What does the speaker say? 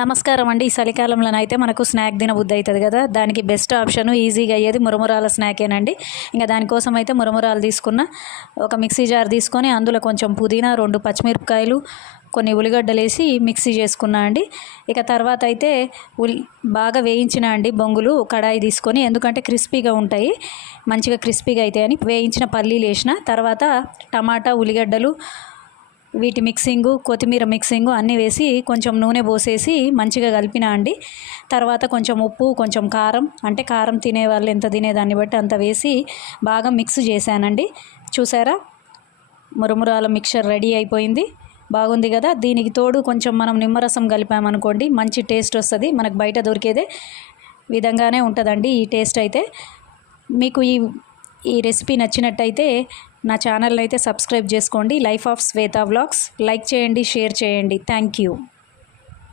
నమస్కారం అండి. ఈ చలికాలంలోనైతే మనకు స్నాక్ తినబుద్ధి అవుతుంది కదా, దానికి బెస్ట్ ఆప్షన్ ఈజీగా అయ్యేది మురమురాల స్నాకేనండి. ఇంకా దానికోసం అయితే మురమురాలు తీసుకున్న ఒక మిక్సీ జార్ తీసుకొని అందులో కొంచెం పుదీనా, 2 పచ్చిమిరపకాయలు, కొన్ని ఉల్లిగడ్డలు వేసి మిక్సీ చేసుకున్నా అండి. ఇక తర్వాత అయితే బాగా వేయించిన అండి బొంగులు కడాయి తీసుకొని, ఎందుకంటే క్రిస్పీగా ఉంటాయి, మంచిగా క్రిస్పీగా అవుతాయని వేయించిన పల్లీలు వేసిన తర్వాత టమాటా, ఉల్లిగడ్డలు, వీటి మిక్సింగు, కొత్తిమీర మిక్సింగు అన్నీ వేసి కొంచెం నూనె పోసేసి మంచిగా కలిపినా అండి. తర్వాత కొంచెం ఉప్పు, కొంచెం కారం, అంటే కారం తినేవాళ్ళు ఎంత తినేదాన్ని బట్టి అంత వేసి బాగా మిక్స్ చేశానండి. చూసారా, మురమురాల మిక్చర్ రెడీ అయిపోయింది. బాగుంది కదా. దీనికి తోడు కొంచెం మనం నిమ్మరసం కలిపామనుకోండి మంచి టేస్ట్ వస్తుంది. మనకు బయట దొరికేదే విధంగానే ఉంటుందండి ఈ టేస్ట్ అయితే. మీకు ఈ రెసిపీ నచ్చినట్టయితే నా ఛానల్ అయితే సబ్స్క్రైబ్ చేసుకోండి. Life of Shweta vlogs like చేయండి, షేర్ చేయండి. Thank you.